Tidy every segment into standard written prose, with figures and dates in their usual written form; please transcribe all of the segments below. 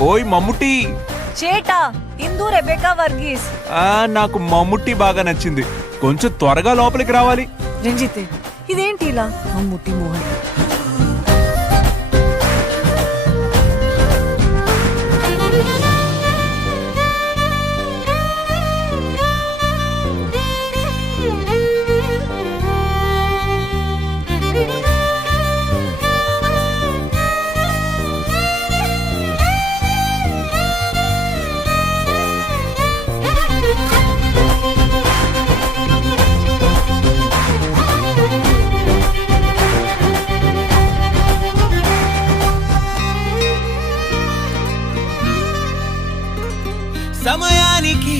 ఓయ్ మమ్ముట్టి. చేటా ఇందు రెబెకా వర్గీస్. నాకు మమ్ముట్టి బాగా నచ్చింది. కొంచెం త్వరగా లోపలికి రావాలి. రంజిత్ ఇదేంటి ఇలా? మమ్ముట్టి మోహన్. సమయానికి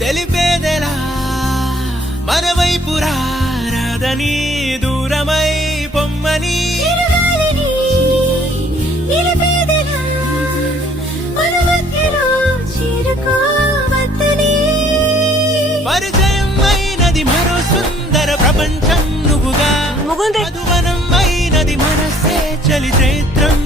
తెలిపేదెలా మన వైపు రాదని దూరమై పొమ్మని పరిచయం అయినది మరో సుందర ప్రపంచం నువ్వుగా మధువనం అయినది మనసే చలి చైత్రం